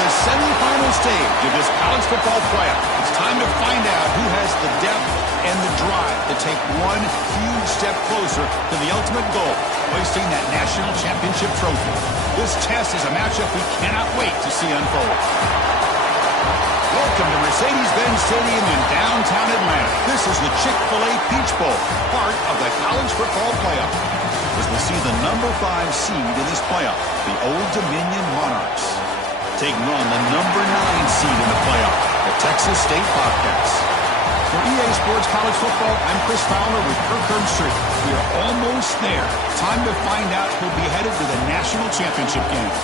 the semifinal stage of this college football playoff. It's time to find out who has the depth and the drive to take one huge step closer to the ultimate goal, hoisting that national championship trophy. This test is a matchup we cannot wait to see unfold. Welcome to Mercedes-Benz Stadium in downtown Atlanta. This is the Chick-fil-A Peach Bowl, part of the college football playoff. As we see the number 5 seed in this playoff, the Old Dominion Monarchs, taking on the number 9 seed in the playoff, the Texas State Bobcats. For EA Sports College Football, I'm Chris Fowler with Kirk Herbstreit. We are almost there. Time to find out who'll be headed to the national championship game.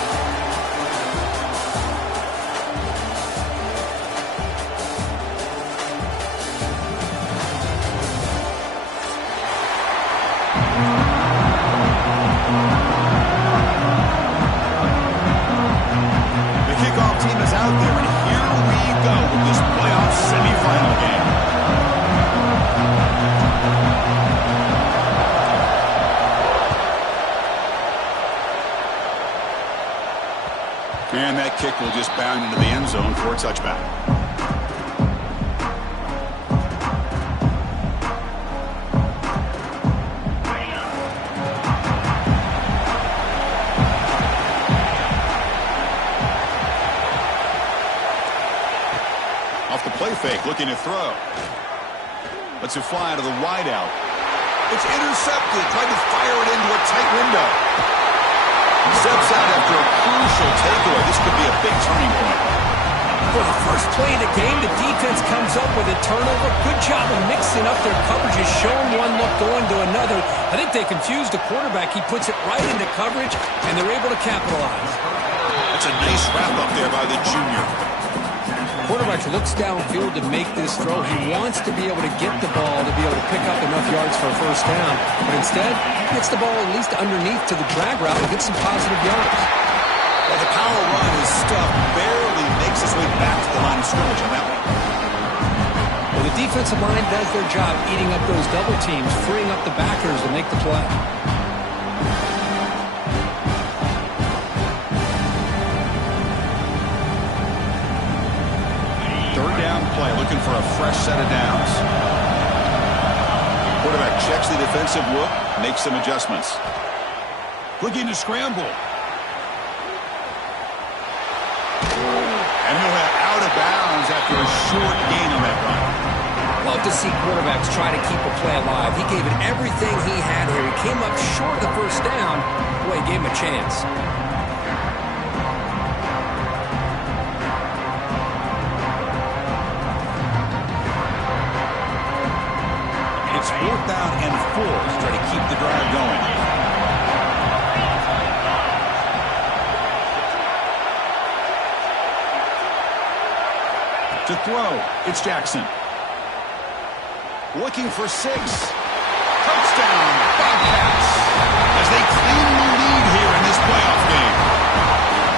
And that kick will just bound into the end zone for a touchback. Off the play fake, looking to throw. Lets it fly out of the wideout. It's intercepted, trying to fire it into a tight window. Steps out after a crucial takeaway. This could be a big turning point. For the first play of the game, the defense comes up with a turnover. Good job of mixing up their coverages, showing one look, going to another. I think they confused the quarterback. He puts it right into coverage, and they're able to capitalize. That's a nice wrap up there by the junior. Quarterback looks downfield to make this throw. He wants to be able to get the ball to be able to pick up enough yards for a first down. But instead, he gets the ball at least underneath to the drag route and gets some positive yards. Well, the power run is stuffed. Barely makes his way back to the line of scrimmage on that one. Well, the defensive line does their job eating up those double teams, freeing up the backers to make the play. Play, looking for a fresh set of downs. Quarterback checks the defensive look, makes some adjustments. Looking to scramble. And he'll have out of bounds after a short gain on that run. Love to see quarterbacks try to keep a play alive. He gave it everything he had here. He came up short of the first down. Boy, he gave him a chance. Fourth down and 4 to try to keep the drive going. To throw, it's Jackson. Looking for 6. Touchdown, Bobcats, as they claim the lead here in this playoff game.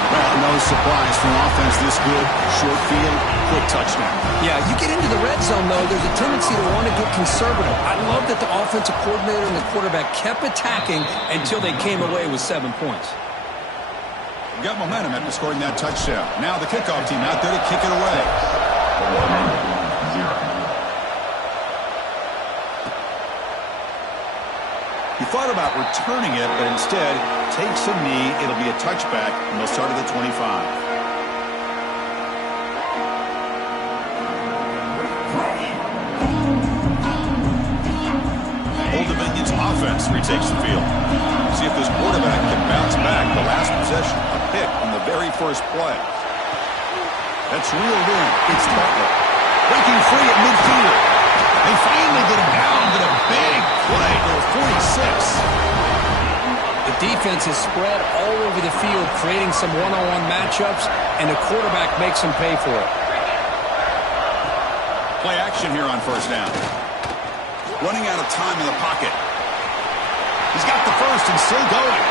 Well, no surprise for an offense this good. Short field, quick touchdown. Yeah, you get into the red zone, though, there's a tendency to want to get conservative. I love that the offensive coordinator and the quarterback kept attacking until they came away with 7 points. Got momentum after scoring that touchdown. Now the kickoff team out there to kick it away. He thought about returning it, but instead takes a knee. It'll be a touchback, and they'll start at the 25. Old Dominion's offense retakes the field. See if this quarterback can bounce back. The last possession, a pick on the very first play. That's reeled in. It's Butler. Breaking free at midfield. They finally get him down to a big play to a 46. The defense is spread all over the field, creating some one-on-one matchups, and the quarterback makes them pay for it. Play action here on first down. Running out of time in the pocket. He's got the first and still going.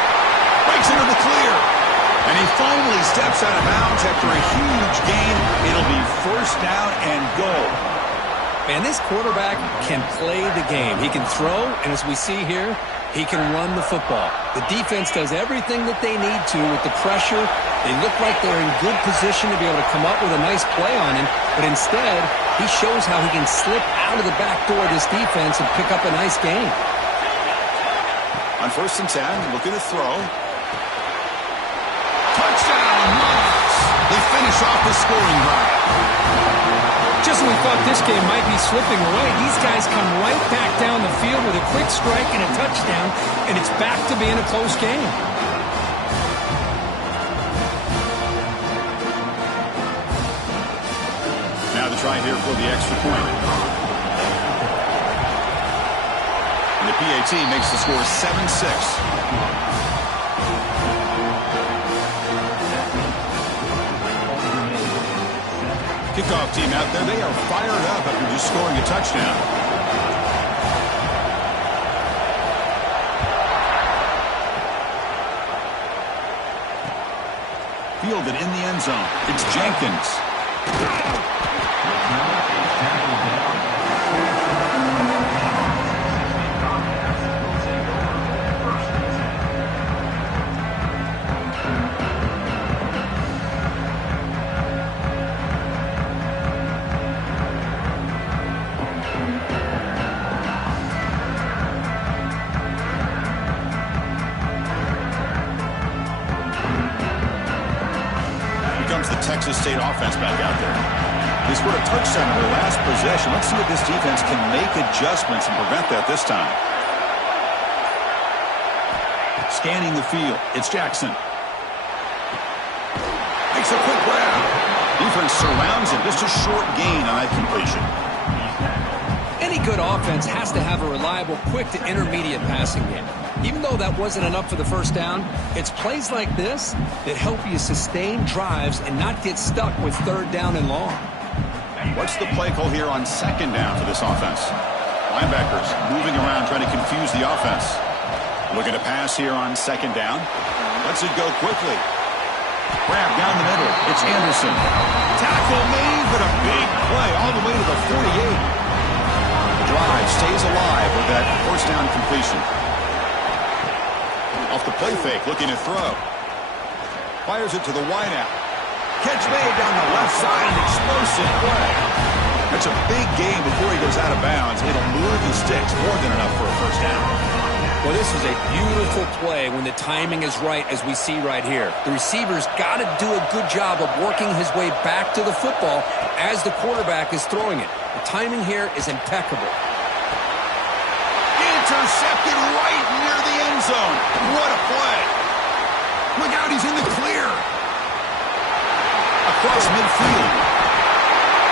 Breaks into the clear. And he finally steps out of bounds after a huge gain. It'll be first down and goal. Man, this quarterback can play the game. He can throw, and as we see here, He can run the football. The defense does everything that they need to with the pressure. They look like they're in good position to be able to come up with a nice play on him, but instead, he shows how he can slip out of the back door of this defense and pick up a nice gain. On 1st and 10, looking to throw. Touchdown, Monarchs! They finish off the scoring drive. Just when we thought this game might be slipping away, these guys come right back down the field with a quick strike and a touchdown, and it's back to being a close game. Now to try here for the extra point. And the PAT makes the score 7-6. Kickoff team out there, they are fired up after just scoring a touchdown. Fielded in the end zone. It's Jenkins. Texas State offense back out there. They scored a touchdown in their last possession. Let's see if this defense can make adjustments and prevent that this time. Scanning the field. It's Jackson. Makes a quick grab. Defense surrounds him. Just a short gain on that completion. Any good offense has to have a reliable, quick to intermediate passing game. Even though that wasn't enough for the first down, it's plays like this that help you sustain drives and not get stuck with 3rd down and long. What's the play call here on 2nd down for this offense? Linebackers moving around trying to confuse the offense. Looking to pass here on 2nd down. Lets it go quickly. Grab down the middle. It's Anderson. Tackle made, but a big play all the way to the 48. The drive stays alive with that 1st down completion. Off the play fake, looking to throw. Fires it to the wideout. Catch made down the left side, an explosive play. That's a big gain before he goes out of bounds. It'll move the sticks, more than enough for a 1st down. Well, this is a beautiful play when the timing is right, as we see right here. The receiver's got to do a good job of working his way back to the football as the quarterback is throwing it. The timing here is impeccable. Intercepted right near the end zone. What a play. Look out, he's in the clear. Across midfield.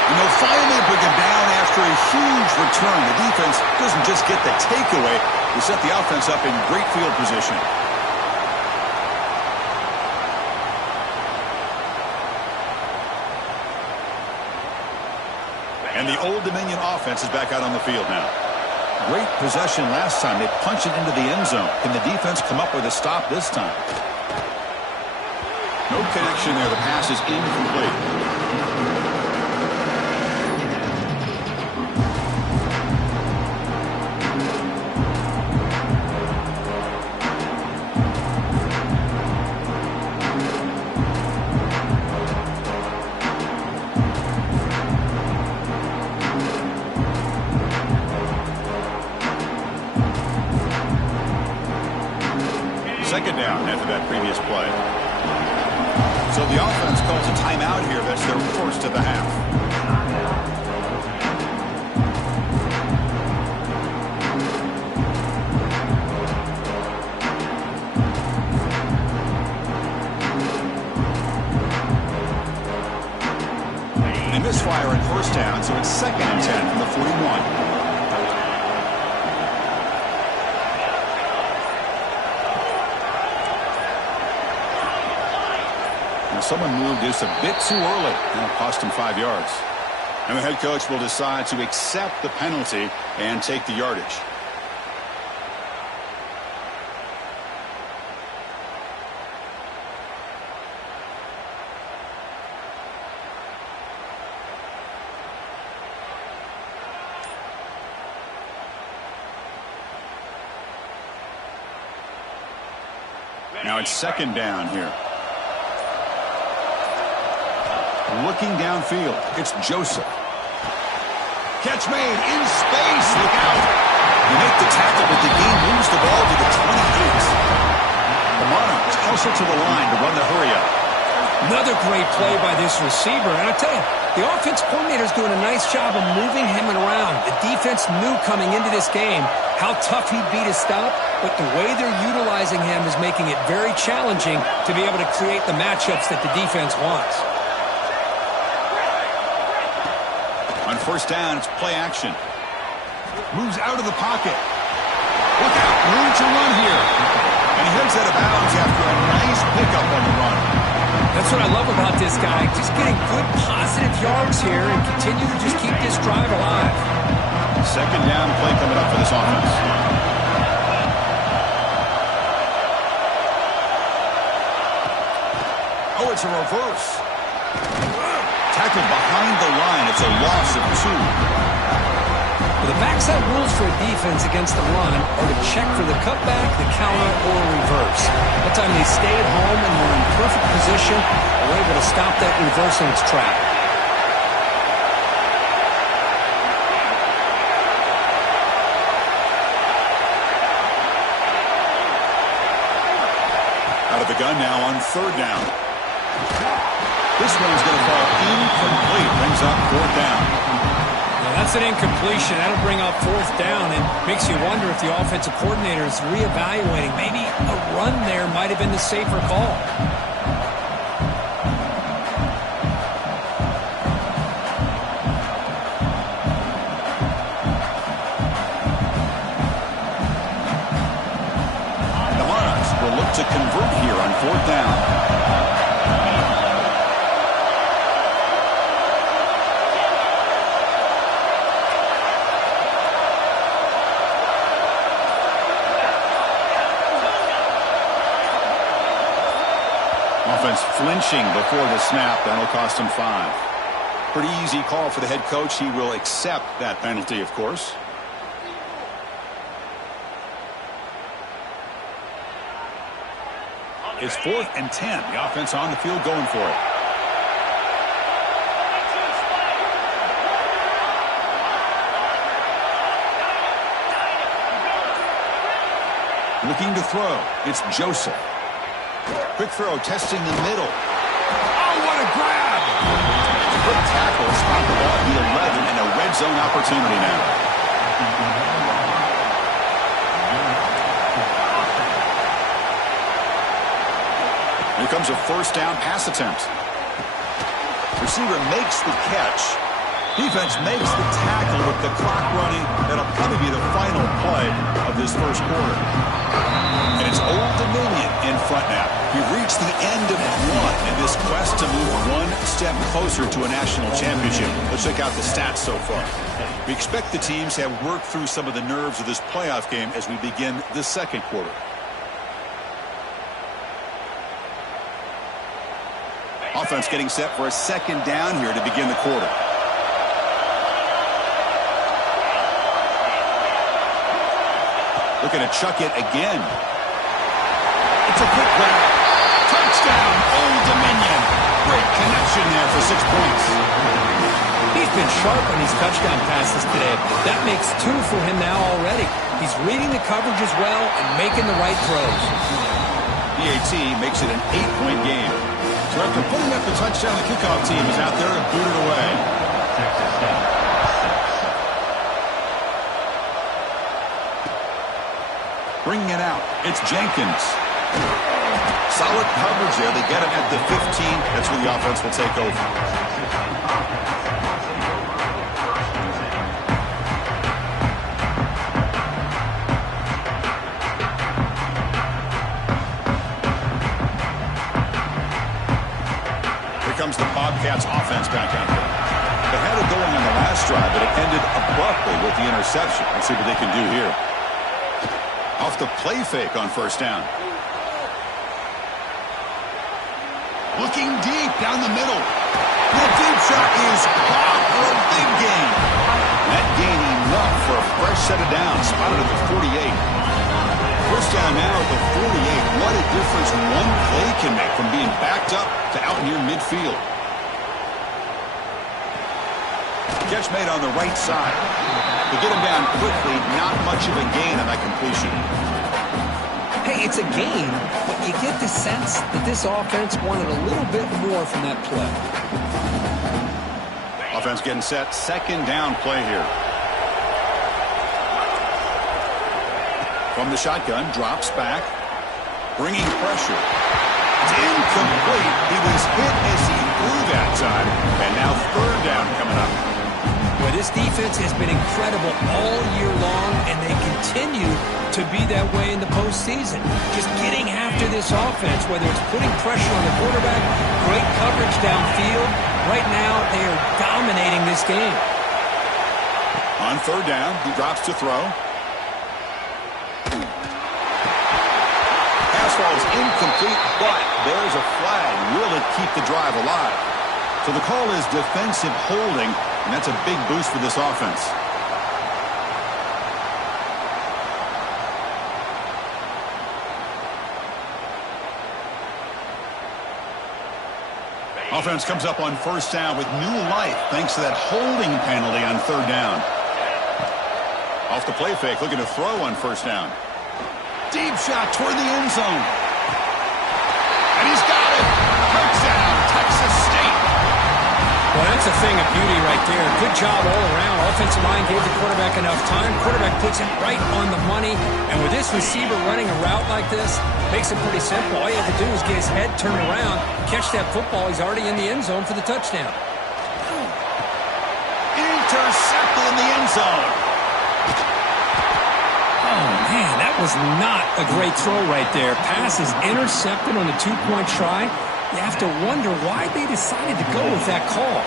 And they'll finally bring him down after a huge return. The defense doesn't just get the takeaway. They set the offense up in great field position. And the Old Dominion offense is back out on the field now. Great possession last time. They punch it into the end zone. Can the defense come up with a stop this time? No connection there. The pass is incomplete. Second down after that previous play. So the offense calls a timeout here. That's their first of the half. They misfire at 1st down, so it's 2nd and 10 from the 41. Someone moved just a bit too early, and it cost him 5 yards. And the head coach will decide to accept the penalty and take the yardage. Now it's second down here. Looking downfield, it's Joseph. Catch made in space. Look out. You make the tackle, but the game moves the ball to the 28. The Monarchs also to the line to run the hurry-up. Another great play by this receiver. And I tell you, the offense coordinator is doing a nice job of moving him around. The defense knew coming into this game how tough he'd be to stop, but the way they're utilizing him is making it very challenging to be able to create the matchups that the defense wants. On first down, it's play action. Moves out of the pocket. Look out, room to run here. And he heads out of bounds after a nice pickup on the run. That's what I love about this guy. Just getting good positive yards here and continue to just keep this drive alive. Second down play coming up for this offense. Oh, it's a reverse. Tackled behind the line. It's a loss of 2. Well, the backside rules for a defense against the run are to check for the cutback, the counter, or reverse. That time they stay at home and were in perfect position and were able to stop that reverse in its track. Out of the gun now on third down. This one's going to fall incomplete. Brings up fourth down. Now that's an incompletion. That'll bring up fourth down and makes you wonder if the offensive coordinator is reevaluating. Maybe a run there might have been the safer call. The Monarchs will look to convert here on fourth down. Offense flinching before the snap. That'll cost him 5. Pretty easy call for the head coach. He will accept that penalty, of course. It's 4th and 10. The offense on the field going for it. Looking to throw. It's Joseph. Quick throw, testing the middle. Oh, what a grab! Quick tackle, spot the ball at the 11, and a red zone opportunity now. Here comes a first down pass attempt. Receiver makes the catch. Defense makes the tackle with the clock running. That'll probably be the final play of this first quarter. And it's Old Dominion in front now. We've reached the end of one in this quest to move one step closer to a national championship. Let's check out the stats so far. We expect the teams to have worked through some of the nerves of this playoff game as we begin the second quarter. Offense getting set for a second down here to begin the quarter. Looking to chuck it again. It's a quick grab. Touchdown, Old Dominion. Great connection there for 6 points. He's been sharp on these touchdown passes today. That makes 2 for him now already. He's reading the coverage as well and making the right throws. BAT makes it an 8-point game. So after putting up the touchdown, the kickoff team is out there to boot it away. Bringing it out, it's Jenkins. Solid coverage there. They get him at the 15. That's where the offense will take over. Here comes the Bobcats offense back out there. They had it going on the last drive, but it ended abruptly with the interception. Let's see what they can do here. Off the play fake on first down. Looking deep down the middle. The deep shot is caught for a big gain. That gain enough for a fresh set of downs. Spotted at the 48. First down now at the 48. What a difference one play can make from being backed up to out near midfield. Catch made on the right side. To get him down quickly, not much of a gain on that completion. Hey, it's a gain, but you get the sense that this offense wanted a little bit more from that play. Offense getting set. Second down play here. From the shotgun, drops back. Bringing pressure. It's incomplete. He was hit as he threw that time. And now third down coming up. Well, this defense has been incredible all year long, and they continue to be that way in the postseason. Just getting after this offense, whether it's putting pressure on the quarterback, great coverage downfield. Right now, they are dominating this game. On third down, he drops to throw. Pass falls incomplete, but there's a flag. Will it keep the drive alive? So the call is defensive holding, and that's a big boost for this offense. Offense comes up on first down with new life thanks to that holding penalty on third down. Off the play fake, looking to throw on first down. Deep shot toward the end zone. And he's got it. Touchdown, Texas State. Well, that's a thing of beauty right there. Good job all around. Offensive line gave the quarterback enough time. Quarterback puts it right on the money. And with this receiver running a route like this, makes it pretty simple. All you have to do is get his head turned around, catch that football. He's already in the end zone for the touchdown. Intercepted in the end zone. Oh, man, that was not a great throw right there. Pass is intercepted on the two-point try. You have to wonder why they decided to go with that call.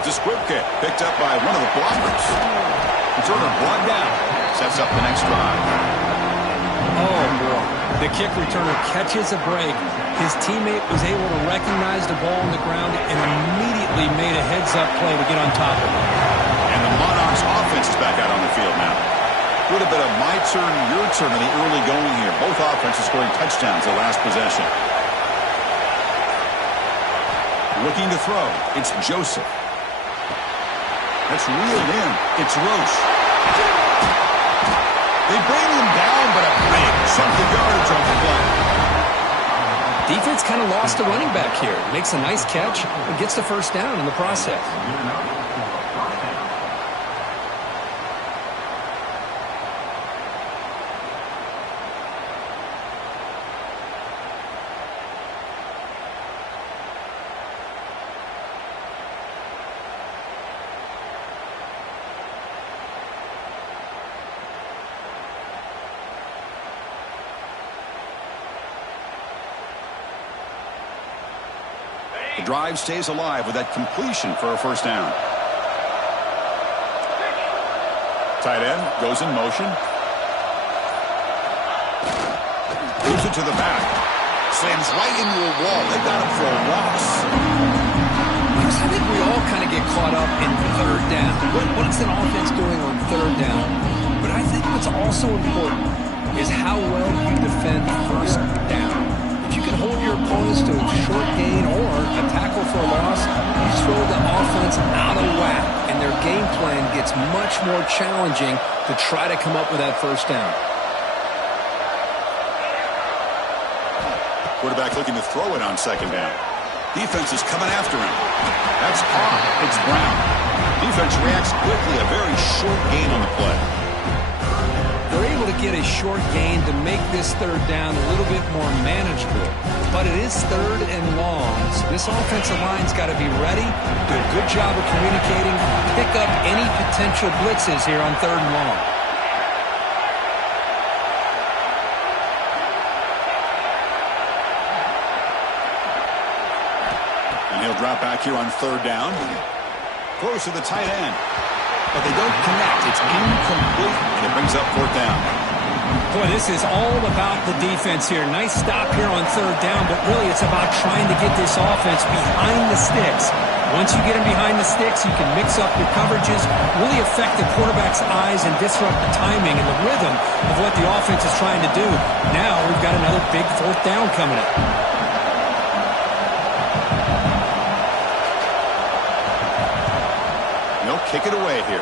It's a squib kick picked up by one of the blockers. Returner brought down. Sets up the next drive. Oh, boy. The kick returner catches a break. His teammate was able to recognize the ball on the ground and immediately made a heads-up play to get on top of it. And the Monarchs offense is back out on the field now. Would have been a my turn, your turn in the early going here. Both offenses scoring touchdowns their last possession. Looking to throw. It's Joseph. That's reeled in. It's Roche. They bring him down, but a big chunk of yardage on the play. Defense kind of lost a running back here. Makes a nice catch and gets the first down in the process. The drive stays alive with that completion for a first down. Tight end goes in motion. Moves it to the back. Slams right into a wall. They got him for a loss. I think we all kind of get caught up in third down. What is an offense doing on third down? But I think what's also important is how well you defend first down. If you can hold your opponents to a short gain or a tackle for a loss, you throw the offense out of whack, and their game plan gets much more challenging to try to come up with that first down. Quarterback looking to throw it on second down. Defense is coming after him. That's caught. It's Brown. Defense reacts quickly. A very short gain on the play. They're able to get a short gain to make this third down a little bit more manageable. But it is third and long, so this offensive line's got to be ready, do a good job of communicating, pick up any potential blitzes here on third and long. And he'll drop back here on third down. Close to the tight end. But they don't connect. It's incomplete, and it brings up fourth down. Boy, this is all about the defense here. Nice stop here on third down, but really it's about trying to get this offense behind the sticks. Once you get them behind the sticks, you can mix up your coverages, really affect the quarterback's eyes and disrupt the timing and the rhythm of what the offense is trying to do. Now we've got another big fourth down coming up. They'll kick it away here.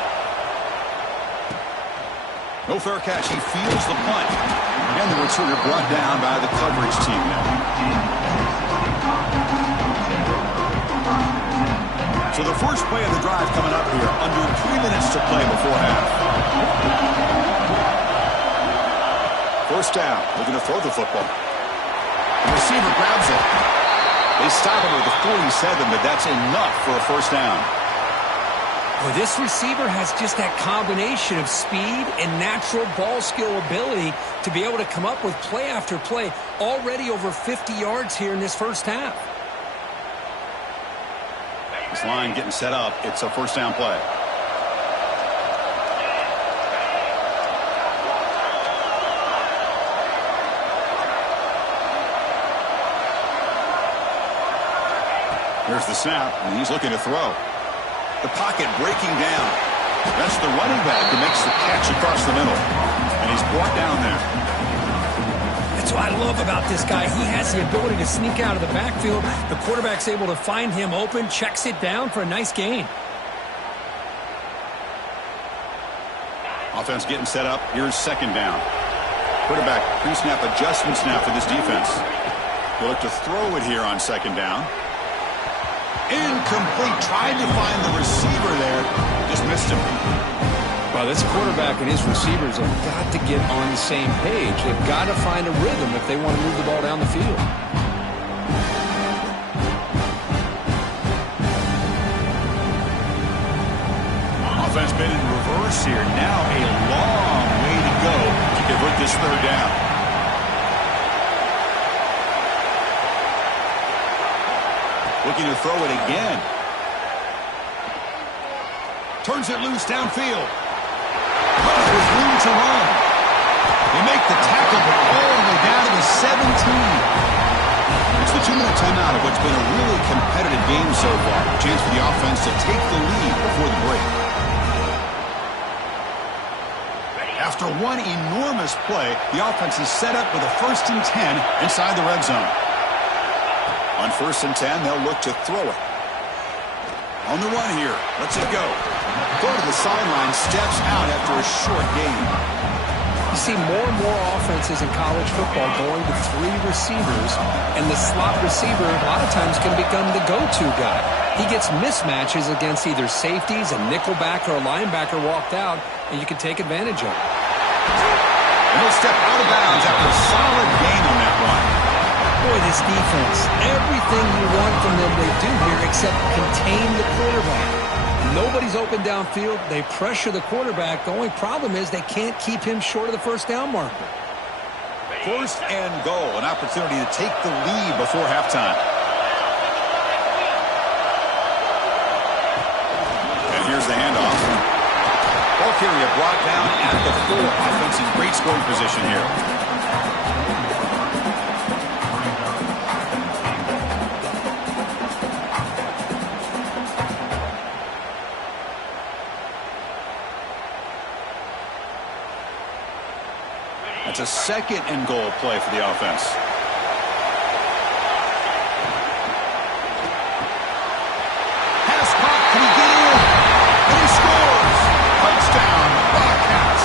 No fair catch. He feels the punt. And the returner brought down by the coverage team now. So the first play of the drive coming up here. Under 3 minutes to play before half. First down. Looking to throw the football. The receiver grabs it. They stop him at the 47, but that's enough for a first down. Well, this receiver has just that combination of speed and natural ball skill ability to be able to come up with play after play. Already over 50 yards here in this first half. This line getting set up. It's a first down play. Here's the snap, and he's looking to throw. The pocket breaking down. That's the running back who makes the catch across the middle. And he's brought down there. That's what I love about this guy. He has the ability to sneak out of the backfield. The quarterback's able to find him open, checks it down for a nice gain. Offense getting set up. Here's second down. Quarterback pre-snap adjustments now for this defense. They'll look to throw it here on second down. Incomplete. Tried to find the receiver there. Just missed him. Well, this quarterback and his receivers have got to get on the same page. They've got to find a rhythm if they want to move the ball down the field. Offense been in reverse here. Now a long way to go to convert this third down. Looking to throw it again. Turns it loose downfield. With room to run. They make the tackle, but all the way down to the 17. It's the 2-minute timeout of what's been a really competitive game so far. Chance for the offense to take the lead before the break. After one enormous play, the offense is set up with a 1st and 10 inside the red zone. On 1st and 10, they'll look to throw it. On the run here. Lets it go. Throw to the sideline. Steps out after a short gain. You see more and more offenses in college football going to 3 receivers, and the slot receiver a lot of times can become the go-to guy. He gets mismatches against either safeties, a nickelback, or a linebacker walked out, and you can take advantage of it. And he'll step out of bounds after a solid gain on that run. Boy, this defense, everything you want from them they do here except contain the quarterback. Nobody's open downfield. They pressure the quarterback. The only problem is they can't keep him short of the first down marker. 1st and goal, an opportunity to take the lead before halftime. And here's the handoff. Ball carrier brought down at the 4. Offense in great scoring position here. It's a 2nd and goal play for the offense. Pass caught. Can he get in? And he scores. Touchdown, Bobcats.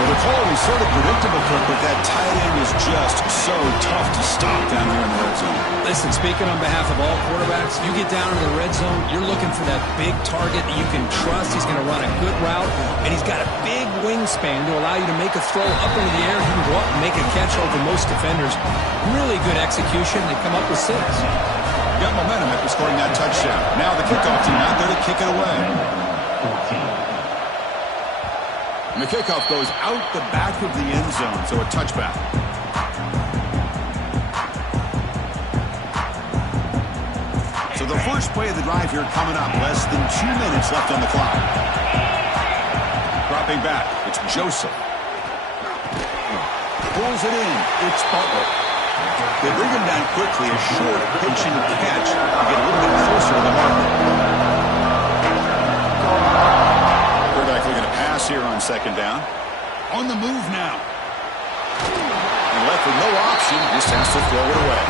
Well, the call was sort of predictable, Kirk, but that tight end was just so tough to stop down here in the red zone. Listen, speaking on behalf of all quarterbacks, you get down into the red zone, you're looking for that big target that you can trust. He's going to run a good route, and he's got a big wingspan to allow you to make a throw up into the air. He can go up and make a catch over most defenders. Really good execution. They come up with 6. Got momentum after scoring that touchdown. Now the kickoff team out there to kick it away. And the kickoff goes out the back of the end zone, so a touchback. So the first play of the drive here coming up. Less than 2 minutes left on the clock. Dropping back, it's Joseph. throws it in. It's Butler. They bring him down quickly, a short pitch and catch to get a little bit closer to the marker. Quarterback looking to pass here on second down. On the move now. And left with no option, just has to throw it away.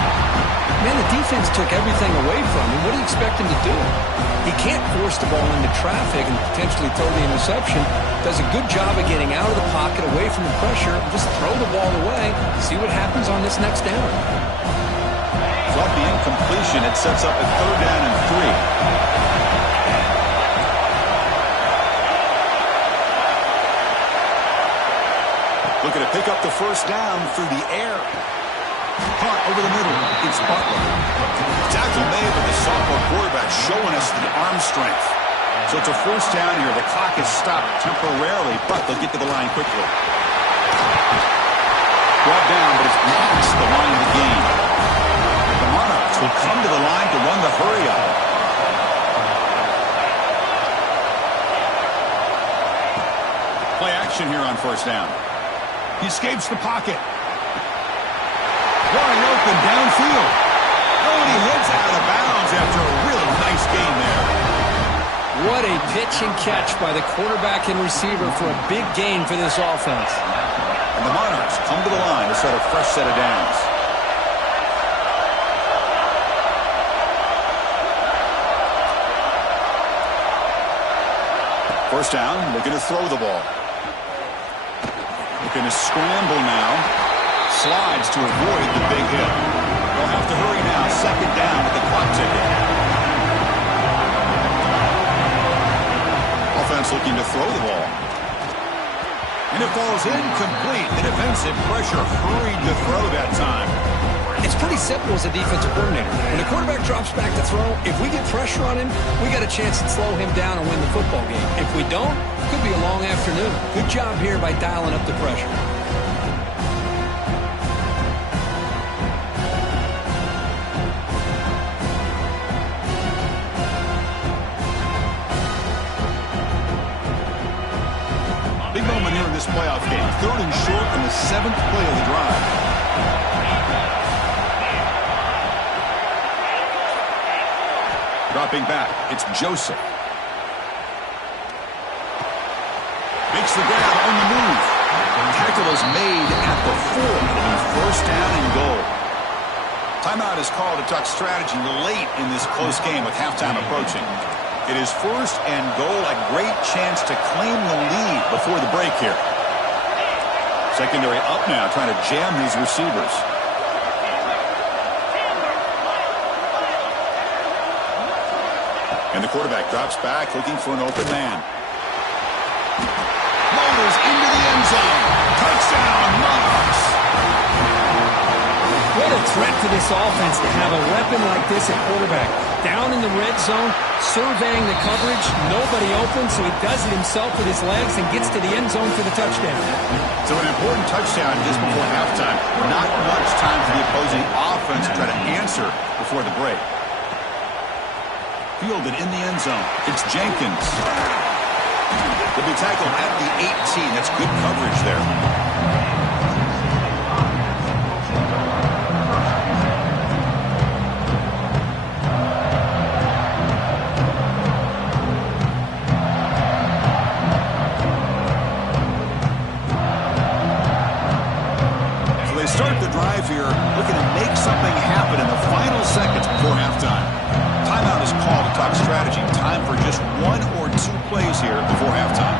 Man, the defense took everything away from him. What do you expect him to do? He can't force the ball into traffic and potentially throw the interception. Does a good job of getting out of the pocket, away from the pressure, just throw the ball away, see what happens on this next down. Off the incompletion, it sets up a 3rd down and 3. Looking to pick up the 1st down through the air. Caught over the middle. It's Butler. Tackle made, but the sophomore quarterback showing us the arm strength. So it's a 1st down here. The clock is stopped temporarily, but they'll get to the line quickly. Brought down, but it's past the line of the game. The Monarchs will come to the line to run the hurry up. Play action here on 1st down. He escapes the pocket. Wide open downfield. Oh, and he heads out of bounds after a really nice game there. What a pitch and catch by the quarterback and receiver for a big gain for this offense. And the Monarchs come to the line to set a fresh set of downs. First down, looking to throw the ball. Looking to scramble now. Slides to avoid the big hit. They'll have to hurry now. 2nd down with the clock ticking. Offense looking to throw the ball. And it falls incomplete. The defensive pressure hurried to throw that time. It's pretty simple as a defensive coordinator. When the quarterback drops back to throw, if we get pressure on him, we got a chance to slow him down and win the football game. If we don't, it could be a long afternoon. Good job here by dialing up the pressure. Big moment here in this playoff game. 3rd and short in the 7th play of the drive. Dropping back, it's Joseph. Makes the grab on the move. Tackle is made at the 4. It'll be 1st down and goal. Timeout is called to Duck strategy late in this close game with halftime approaching. It is 1st and goal, a great chance to claim the lead before the break here. Secondary up now, trying to jam these receivers. And the quarterback drops back, looking for an open man. Motors into the end zone. Touchdown, Monarchs. What a threat to this offense to have a weapon like this at quarterback. Down in the red zone, surveying the coverage, nobody open, so he does it himself with his legs and gets to the end zone for the touchdown. So an important touchdown just before halftime. Not much time for the opposing offense to try to answer before the break. Fielded in the end zone. It's Jenkins. He'll be tackled at the 18. That's good coverage there. Start the drive here, looking to make something happen in the final seconds before halftime. Timeout is called to talk strategy. Time for just 1 or 2 plays here before halftime.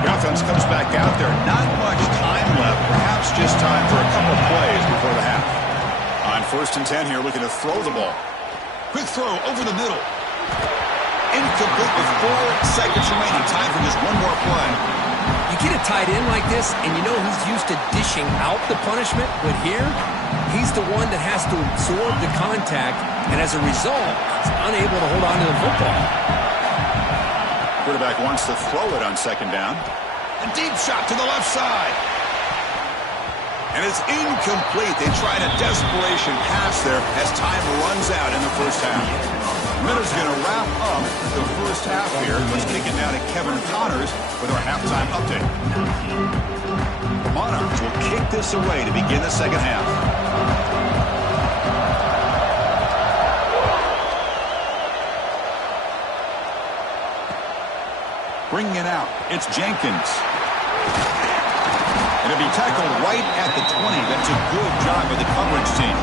The offense comes back out there. Not much time left. Perhaps just time for a couple plays before the half. On 1st and 10 here, looking to throw the ball. Quick throw over the middle. Incomplete with 4 seconds remaining. Time for just 1 more play. You get a tight end like this, and you know he's used to dishing out the punishment, but here, he's the one that has to absorb the contact, and as a result, he's unable to hold on to the football. Quarterback wants to throw it on 2nd down. A deep shot to the left side. And it's incomplete. They tried a desperation pass there as time runs out in the first half. Miller's going to wrap up the first half here. Let's kick it now to Kevin Connors with our halftime update. The Monarchs will kick this away to begin the second half. Bringing it out, it's Jenkins. And it'll be tackled right at the 20. That's a good job by the coverage team.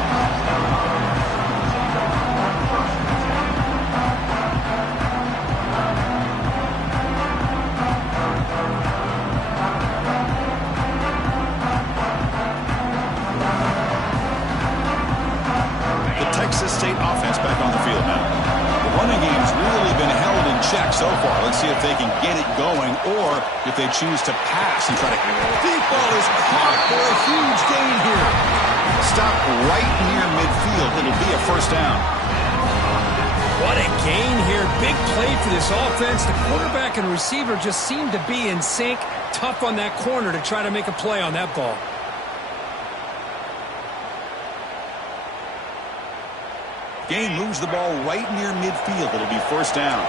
The Texas State offense back on the field now. The running game's really been held in check so far. Let's see if they can get it going or if they choose to pass and try to... Deep ball is caught for a huge gain here. Stop right near midfield. It'll be a first down. What a gain here. Big play for this offense. The quarterback and receiver just seem to be in sync. Tough on that corner to try to make a play on that ball. Gain moves the ball right near midfield. It'll be first down.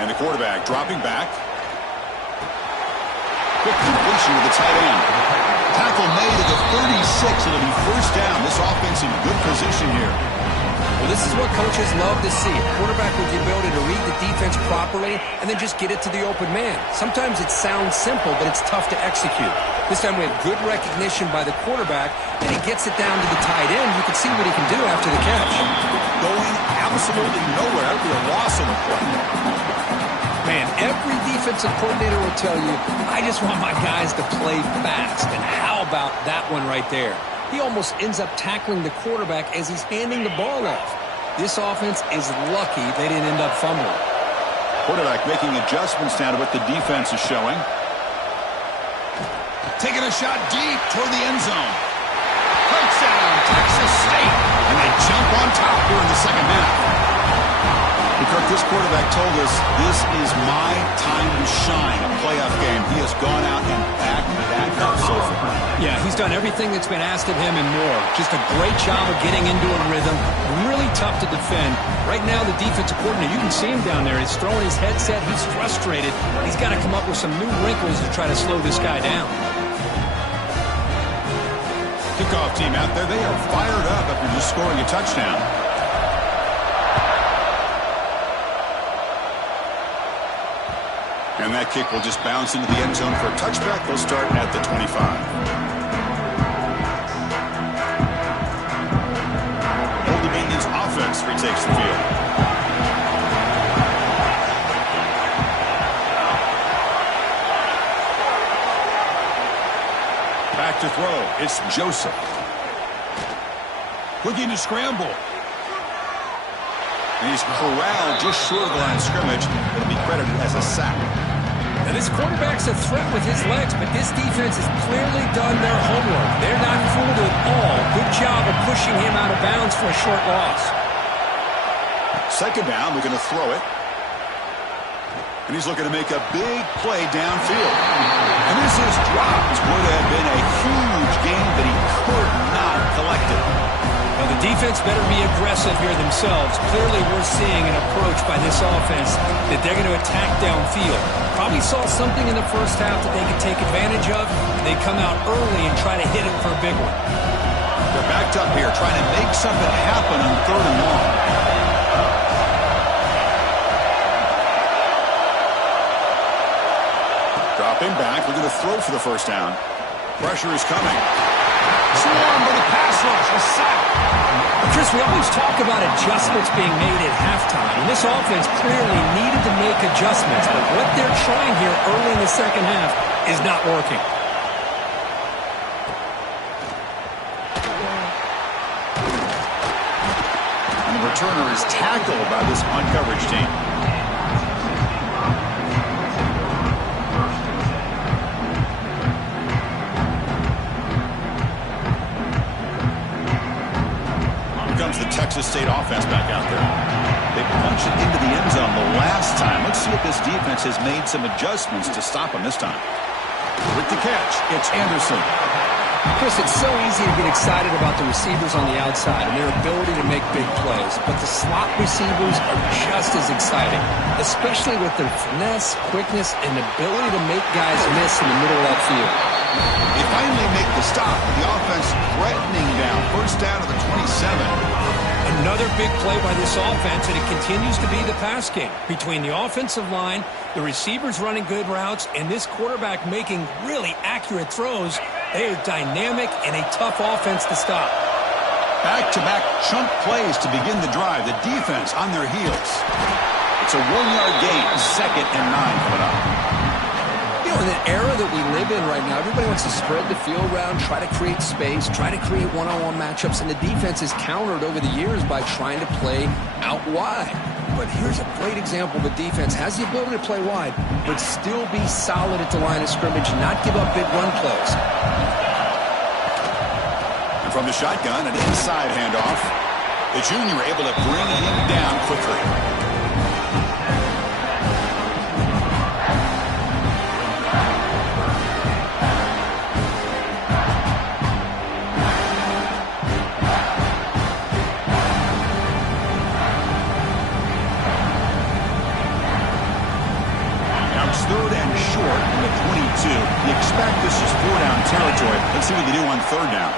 And the quarterback dropping back. Quick completion to the tight end. Tackle made at the 36. It'll be first down. This offense in good position here. Well, this is what coaches love to see. A quarterback with the ability to read the defense properly and then just get it to the open man. Sometimes it sounds simple, but it's tough to execute. This time we have good recognition by the quarterback, and he gets it down to the tight end. You can see what he can do after the catch. Going absolutely nowhere. That'll be a loss on the play. Man, every defensive coordinator will tell you, I just want my guys to play fast. And how about that one right there? He almost ends up tackling the quarterback as he's handing the ball off. This offense is lucky they didn't end up fumbling. Quarterback making adjustments now to what the defense is showing. Taking a shot deep toward the end zone. Touchdown, Texas State. And they jump on top here in the second half. Because this quarterback told us this is my time to shine, a playoff game. He has gone out and backed that up so far. Yeah, he's done everything that's been asked of him and more. Just a great job of getting into a rhythm. Really tough to defend. Right now, the defensive coordinator, you can see him down there. He's throwing his headset. He's frustrated. He's got to come up with some new wrinkles to try to slow this guy down. Kickoff team out there. They are fired up after just scoring a touchdown. And that kick will just bounce into the end zone for a touchback. They'll start at the 25. Old Dominion's offense retakes the field. Back to throw. It's Joseph. Looking to scramble. And he's corralled just short of the line of scrimmage. It'll be credited as a sack. Now, this quarterback's a threat with his legs, but this defense has clearly done their homework. They're not fooled at all. Good job of pushing him out of bounds for a short loss. Second down, we're going to throw it. And he's looking to make a big play downfield. And this is dropped. This would have been a huge gain that he could not collect it. Well, the defense better be aggressive here themselves. Clearly, we're seeing an approach by this offense that they're going to attack downfield. Probably saw something in the first half that they could take advantage of. They come out early and try to hit it for a big one. They're backed up here trying to make something happen on 3rd and long. Dropping back. We're going to throw for the first down. Pressure is coming. Swarmed by the pass rush. A sack. Chris, we always talk about adjustments being made at halftime, and this offense clearly needed to make adjustments, but what they're trying here early in the second half is not working. And the returner is tackled by this man-coverage team. The Texas State offense back out there. They punched it into the end zone the last time. Let's see if this defense has made some adjustments to stop them this time. With the catch, it's Anderson. Chris, it's so easy to get excited about the receivers on the outside and their ability to make big plays, but the slot receivers are just as exciting, especially with their finesse, quickness, and ability to make guys miss in the middle of that field. They finally make the stop with the offense threatening down. First down to the 27. Another big play by this offense, and it continues to be the pass game. Between the offensive line, the receivers running good routes, and this quarterback making really accurate throws, they are dynamic and a tough offense to stop. Back-to-back chunk plays to begin the drive. The defense on their heels. It's a 1-yard gain. 2nd and 9 coming up. You know, in the era that we live in right now, everybody wants to spread the field around, try to create space, try to create one-on-one matchups, and the defense is countered over the years by trying to play out wide. But here's a great example of a defense has the ability to play wide, but still be solid at the line of scrimmage, not give up big run plays. And from the shotgun, an inside handoff. The junior able to bring him down quickly. You expect this is 4-down territory. Let's see what they do on 3rd down.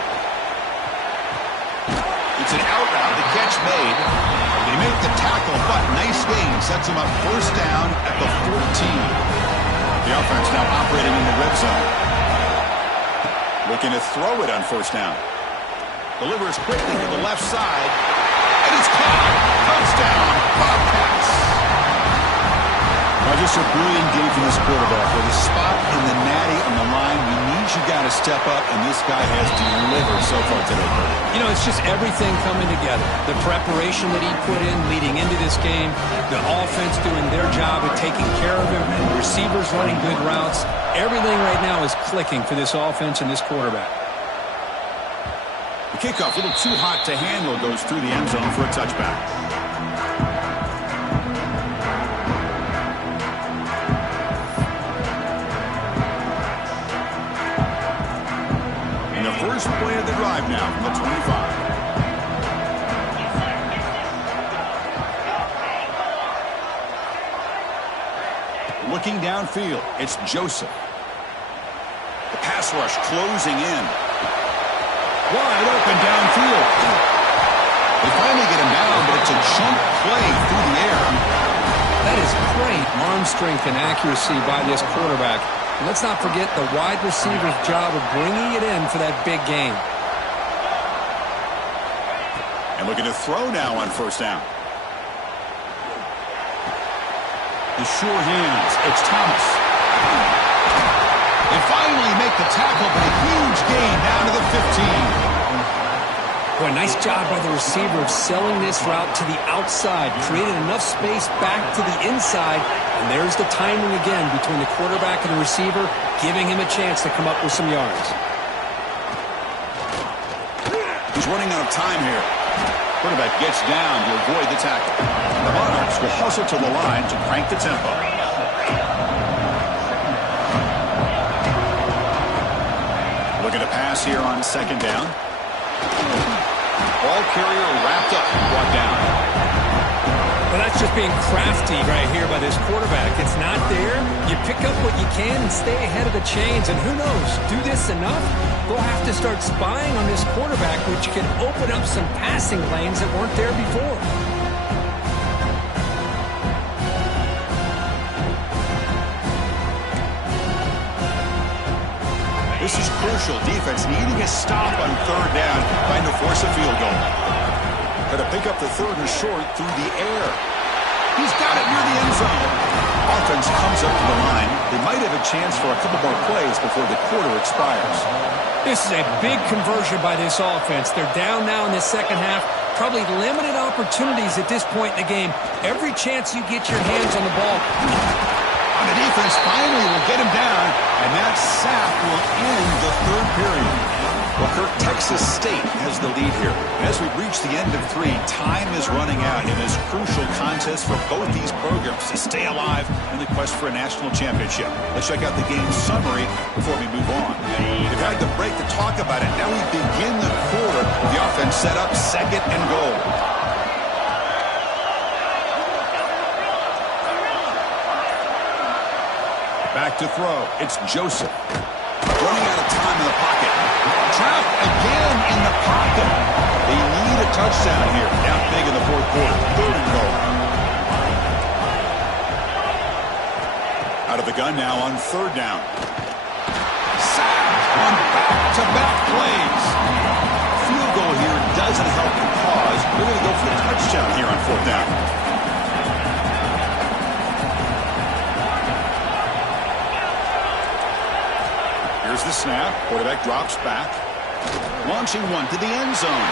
It's an out route. The catch made. They make the tackle, but nice gain. Sets them up 1st down at the 14. The offense now operating in the red zone. Looking to throw it on 1st down. Delivers quickly to the left side. And it's caught. Touchdown. Bobcats. Just a brilliant game from this quarterback. With a spot in the natty on the line, we need you got to step up, and this guy has delivered so far today, Kurt. You know, it's just everything coming together. The preparation that he put in leading into this game, the offense doing their job of taking care of him, the receivers running good routes. Everything right now is clicking for this offense and this quarterback. The kickoff, a little too hot to handle, goes through the end zone for a touchback. First play of the drive now from the 25. Looking downfield, it's Joseph. The pass rush closing in. Wide open downfield. They finally get him down, but it's a jump play through the air. That is great arm strength and accuracy by this quarterback. And let's not forget the wide receiver's job of bringing it in for that big game. And looking to throw now on 1st down. The sure hands. It's Thomas. They finally make the tackle, but a huge gain down to the 15. Boy, nice job by the receiver of selling this route to the outside, creating enough space back to the inside, and there's the timing again between the quarterback and the receiver, giving him a chance to come up with some yards. He's running out of time here. Quarterback gets down to avoid the tackle. The Monarchs will hustle to the line to crank the tempo. Looking to pass here on 2nd down. Ball carrier wrapped up, brought down. Well, that's just being crafty right here by this quarterback. It's not there. You pick up what you can and stay ahead of the chains. And who knows, do this enough, they'll have to start spying on this quarterback, which can open up some passing lanes that weren't there before. This is crucial. Defense needing a stop on 3rd down, trying to force a field goal. Got to pick up the 3rd and short through the air. He's got it near the end zone. Offense comes up to the line. They might have a chance for a couple more plays before the quarter expires. This is a big conversion by this offense. They're down now in the 2nd half. Probably limited opportunities at this point in the game. Every chance you get your hands on the ball. And the defense finally will get him down, and that sack will end the 3rd period. Well, Kirk, Texas Texas State has the lead here. As we've reached the end of 3, time is running out in this crucial contest for both these programs to stay alive in the quest for a national championship. Let's check out the game summary before we move on. We've had the break to talk about it. Now we begin the quarter with the offense set up 2nd and goal. Back to throw. It's Joseph. Running out of time in the pocket. Trapped again in the pocket. They need a touchdown here. Down big in the 4th quarter. 3rd and goal. Out of the gun now on 3rd down. Sacked on back-to-back plays. Field goal here doesn't help the cause. We're going to go for the touchdown here on 4th down. Here's the snap. Quarterback drops back. Launching one to the end zone.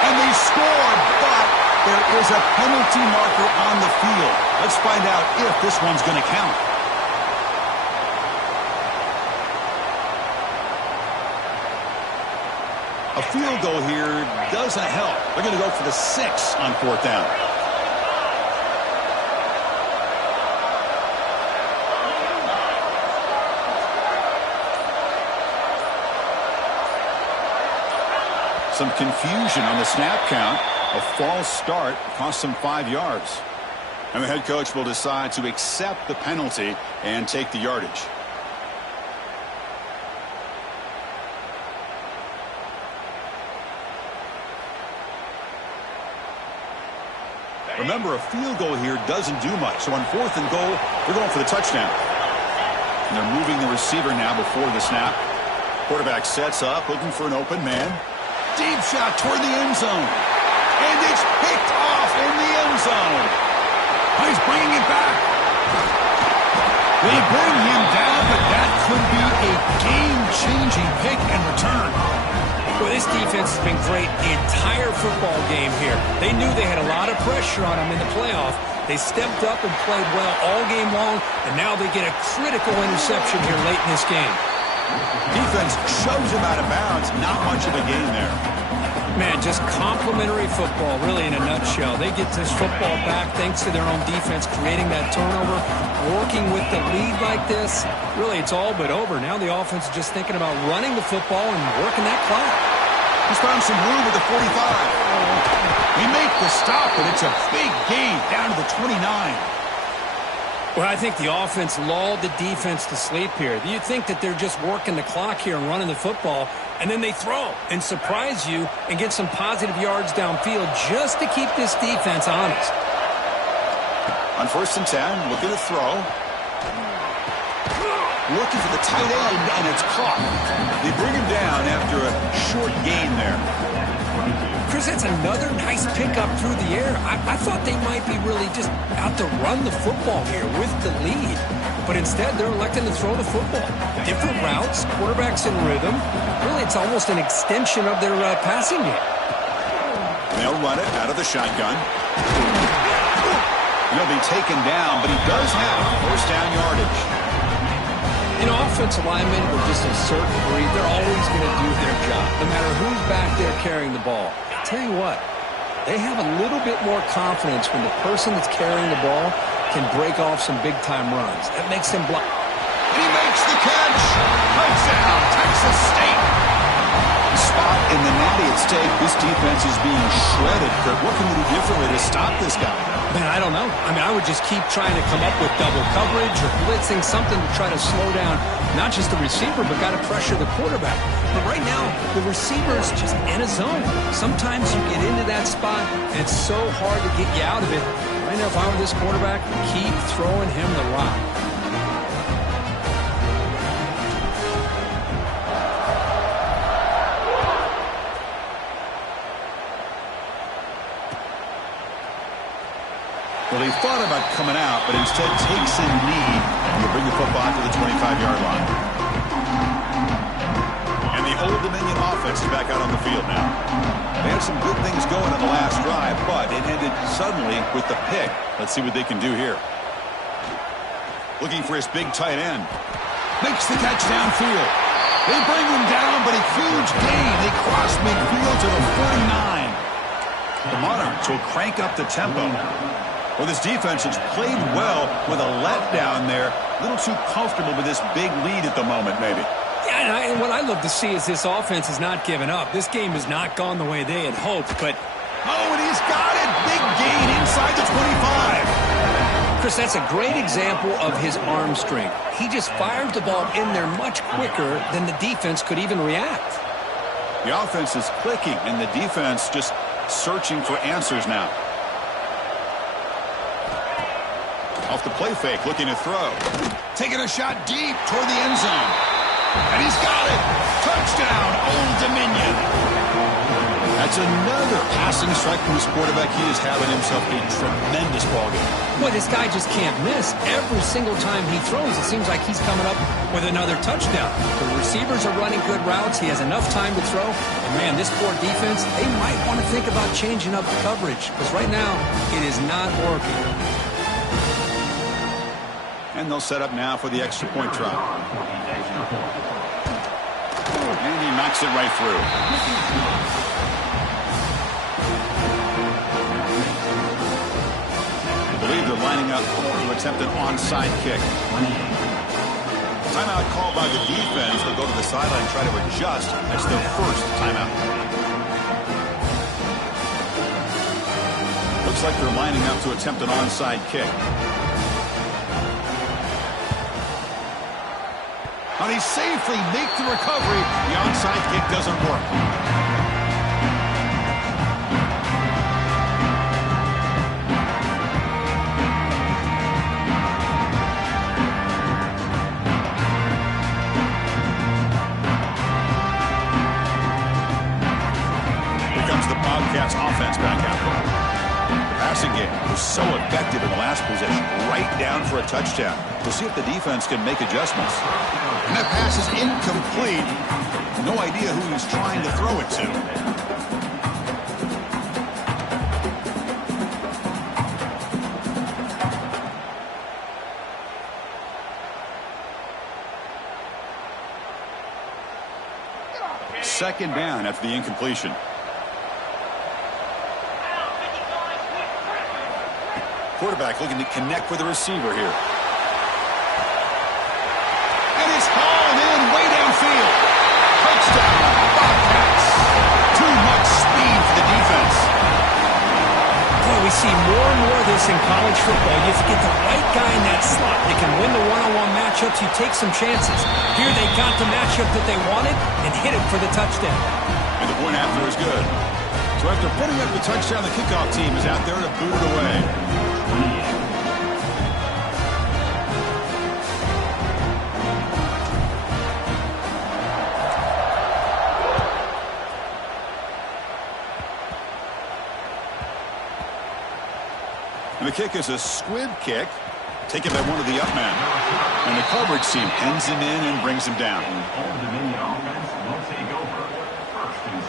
And they score, but there is a penalty marker on the field. Let's find out if this one's going to count. A field goal here doesn't help. They're going to go for the 6 on 4th down. Some confusion on the snap count. A false start cost them 5 yards. And the head coach will decide to accept the penalty and take the yardage. Remember, a field goal here doesn't do much. So on 4th and goal, they're going for the touchdown. And they're moving the receiver now before the snap. Quarterback sets up, looking for an open man. Deep shot toward the end zone. And it's picked off in the end zone. He's bringing it back. They bring him down, but that could be a game-changing pick and return. Well, this defense has been great the entire football game here. They knew they had a lot of pressure on them in the playoff. They stepped up and played well all game long, and now they get a critical interception here late in this game. Defense shoves him out of bounds. Not much of a gain there. Man, just complimentary football, really, in a nutshell. They get this football back thanks to their own defense, creating that turnover, working with the lead like this. Really, it's all but over. Now the offense is just thinking about running the football and working that clock. He's found some room at the 45. He makes the stop, but it's a big gain down to the 29. Well, I think the offense lulled the defense to sleep here. You think that they're just working the clock here and running the football, and then they throw and surprise you and get some positive yards downfield just to keep this defense honest. On 1st and 10, looking to throw. Looking for the tight end, and it's caught. They bring him down after a short gain there. Chris, that's another nice pickup through the air. I thought they might be really just out to run the football here with the lead. But instead, they're electing to throw the football. Different routes, quarterbacks in rhythm. Really, it's almost an extension of their passing game. They'll run it out of the shotgun. He'll be taken down, but he does have 1st down yardage. You know, offensive linemen are just a certain breed. They're always going to do their job, no matter who's back there carrying the ball. I'll tell you what, they have a little bit more confidence when the person that's carrying the ball can break off some big-time runs. That makes them block. He makes the catch. Touchdown, Texas State. Spot in the natty at stake. This defense is being shredded. Kurt, what can we do differently to stop this guy? Man, I don't know. I mean, I would just keep trying to come up with double coverage or blitzing, something to try to slow down not just the receiver, but got to pressure the quarterback. But right now, the receiver's just in a zone. Sometimes you get into that spot, and it's so hard to get you out of it. Right now, if I were this quarterback, keep throwing him the rock. Well, they thought about coming out, but instead takes in knee and will bring the football to the 25-yard line. And the Old Dominion offense is back out on the field now. They had some good things going in the last drive, but it ended suddenly with the pick. Let's see what they can do here. Looking for his big tight end. Makes the catch downfield. They bring him down, but a huge gain. They cross midfield to the 49. The Monarchs will crank up the tempo. Well, this defense has played well with a letdown there. A little too comfortable with this big lead at the moment, maybe. Yeah, and what I love to see is this offense has not given up. This game has not gone the way they had hoped, but... Oh, and he's got it! Big gain inside the 25. Chris, that's a great example of his arm strength. He just fired the ball in there much quicker than the defense could even react. The offense is clicking, and the defense just searching for answers now. Off the play fake, looking to throw. Taking a shot deep toward the end zone. And he's got it! Touchdown, Old Dominion! That's another passing strike from his quarterback. He is having himself a tremendous ballgame. Boy, this guy just can't miss. Every single time he throws, it seems like he's coming up with another touchdown. The receivers are running good routes. He has enough time to throw. And, man, this poor defense, they might want to think about changing up the coverage because right now it is not working. And they'll set up now for the extra point try. And he knocks it right through. I believe they're lining up to attempt an onside kick. Timeout called by the defense. They'll go to the sideline and try to adjust. That's their first timeout. Looks like they're lining up to attempt an onside kick. And he safely makes the recovery. The onside kick doesn't work. Here comes the Bobcats offense back out there. The passing game was so effective in the last possession, right down for a touchdown. We'll see if the defense can make adjustments. And that pass is incomplete. No idea who he's trying to throw it to. Second down after the incompletion. Quarterback looking to connect with the receiver here. And it's hauled in way downfield. Touchdown, Bobcats. Too much speed for the defense. Boy, we see more and more of this in college football. You have to get the right guy in that slot. They can win the one-on-one matchups. You take some chances. Here they got the matchup that they wanted and hit it for the touchdown. And the point after is good. So after putting up the touchdown, the kickoff team is out there to boot it away. And the kick is a squib kick, taken by one of the up men. And the coverage team pins him in and brings him down. Old Dominion offense will take over. 1st and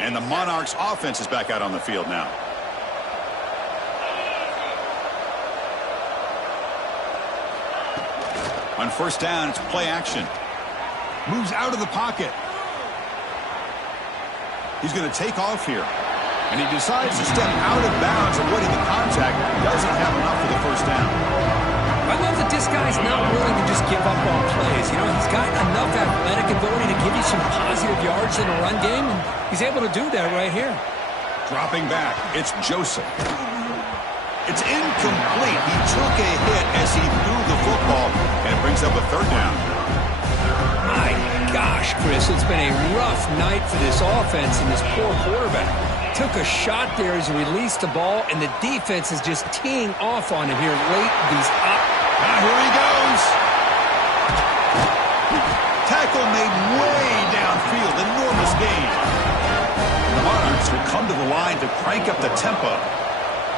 10. And the Monarchs offense is back out on the field now. On 1st down, it's play action. Moves out of the pocket. He's going to take off here. And he decides to step out of bounds, avoiding the contact. Doesn't have enough for the 1st down. I love that this guy's not willing to just give up on plays. You know, he's got enough athletic ability to give you some positive yards in a run game, and he's able to do that right here. Dropping back, it's Joseph. It's incomplete. He took a hit as he threw the football, and it brings up a 3rd down. My gosh, Chris, it's been a rough night for this offense and this poor quarterback. Took a shot there as he released the ball, and the defense is just teeing off on him here late. These up. Now here he goes. Tackle made way downfield. Enormous gain. The Monarchs will come to the line to crank up the tempo.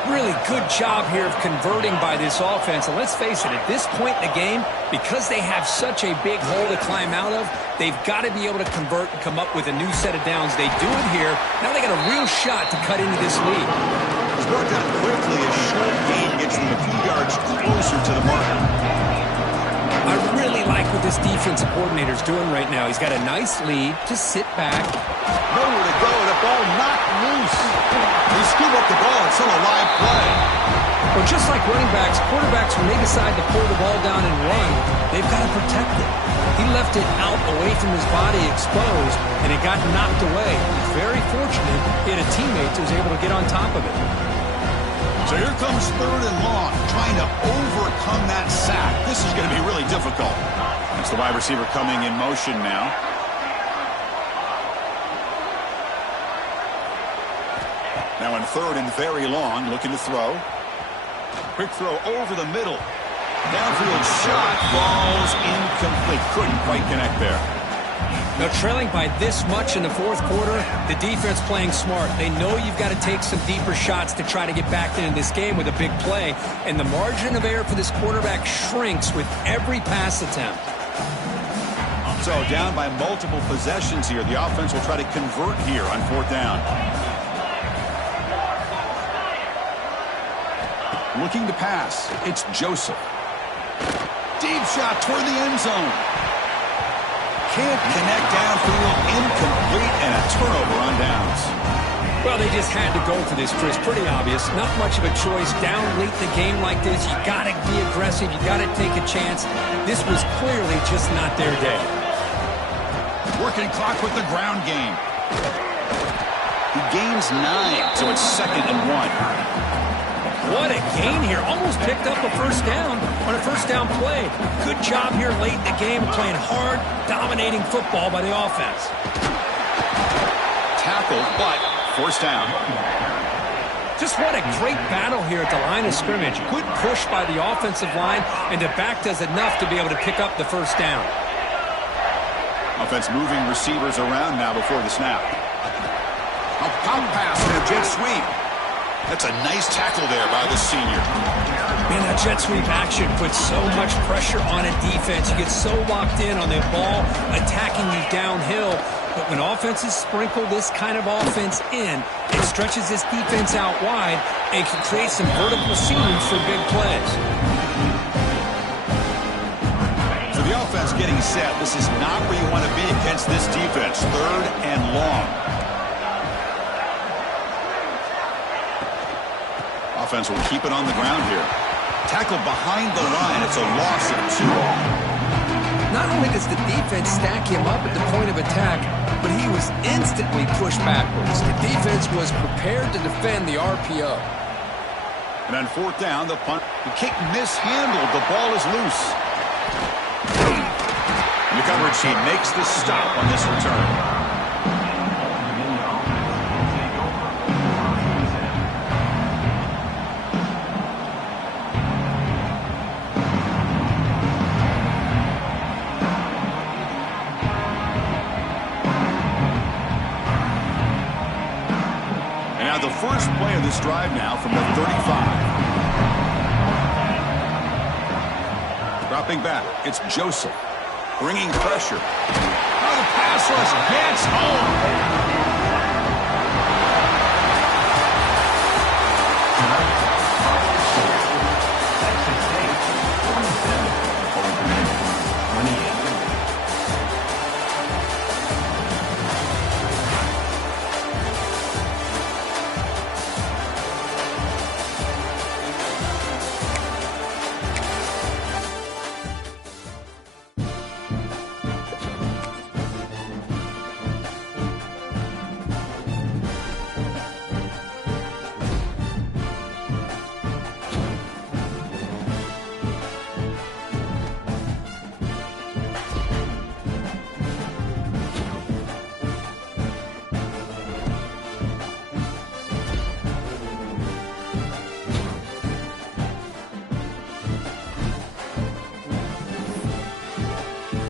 Really good job here of converting by this offense. And let's face it, at this point in the game, because they have such a big hole to climb out of, they've got to be able to convert and come up with a new set of downs. They do it here. Now they got a real shot to cut into this lead. It's worked out quickly. A short gain gets them a few yards closer to the mark. this defensive coordinator is doing right now. He's got a nice lead. Just sit back. Nowhere to go. The ball knocked loose. They scoop up the ball. It's still a live play. Well, just like running backs, quarterbacks, when they decide to pull the ball down and run, they've got to protect it. He left it out away from his body exposed, and it got knocked away. He's very fortunate he had a teammate who was able to get on top of it. So here comes 3rd and long, trying to overcome that sack. This is going to be really difficult. It's the wide receiver coming in motion now. Now in 3rd and very long, looking to throw. Quick throw over the middle. Downfield shot falls incomplete. Couldn't quite connect there. Now, trailing by this much in the 4th quarter, the defense playing smart. They know you've got to take some deeper shots to try to get back into this game with a big play. And the margin of error for this quarterback shrinks with every pass attempt. So down by multiple possessions here. The offense will try to convert here on 4th down. Looking to pass. It's Joseph. Deep shot toward the end zone. Can't connect downfield, incomplete, and a turnover on downs. Well, they just had to go for this, Chris. Pretty obvious. Not much of a choice. Down late in the game like this, you got to be aggressive. You got to take a chance. This was clearly just not their day. Working clock with the ground game. He gains 9, so it's 2nd and 1. What a gain here. Almost picked up a first down on a first down play. Good job here late in the game, playing hard, dominating football by the offense. Tackled, but forced down. Just what a great battle here at the line of scrimmage. Good push by the offensive line, and the back does enough to be able to pick up the first down. Offense moving receivers around now before the snap. A pop pass and a jet sweep. That's a nice tackle there by the senior. Man, that jet sweep action puts so much pressure on a defense. You get so locked in on the ball attacking you downhill. But when offenses sprinkle this kind of offense in, it stretches this defense out wide and can create some vertical seams for big plays. So the offense getting set. This is not where you want to be against this defense. 3rd and long. Offense will keep it on the ground here. Tackled behind the line. It's a loss of 2. Not only does the defense stack him up at the point of attack, but he was instantly pushed backwards. The defense was prepared to defend the RPO. And on 4th down, the punt. The kick mishandled. The ball is loose. And the coverage team makes the stop on this return. The first play of this drive now from the 35. Dropping back, it's Joseph. Bringing pressure. Oh, the pass rush gets home.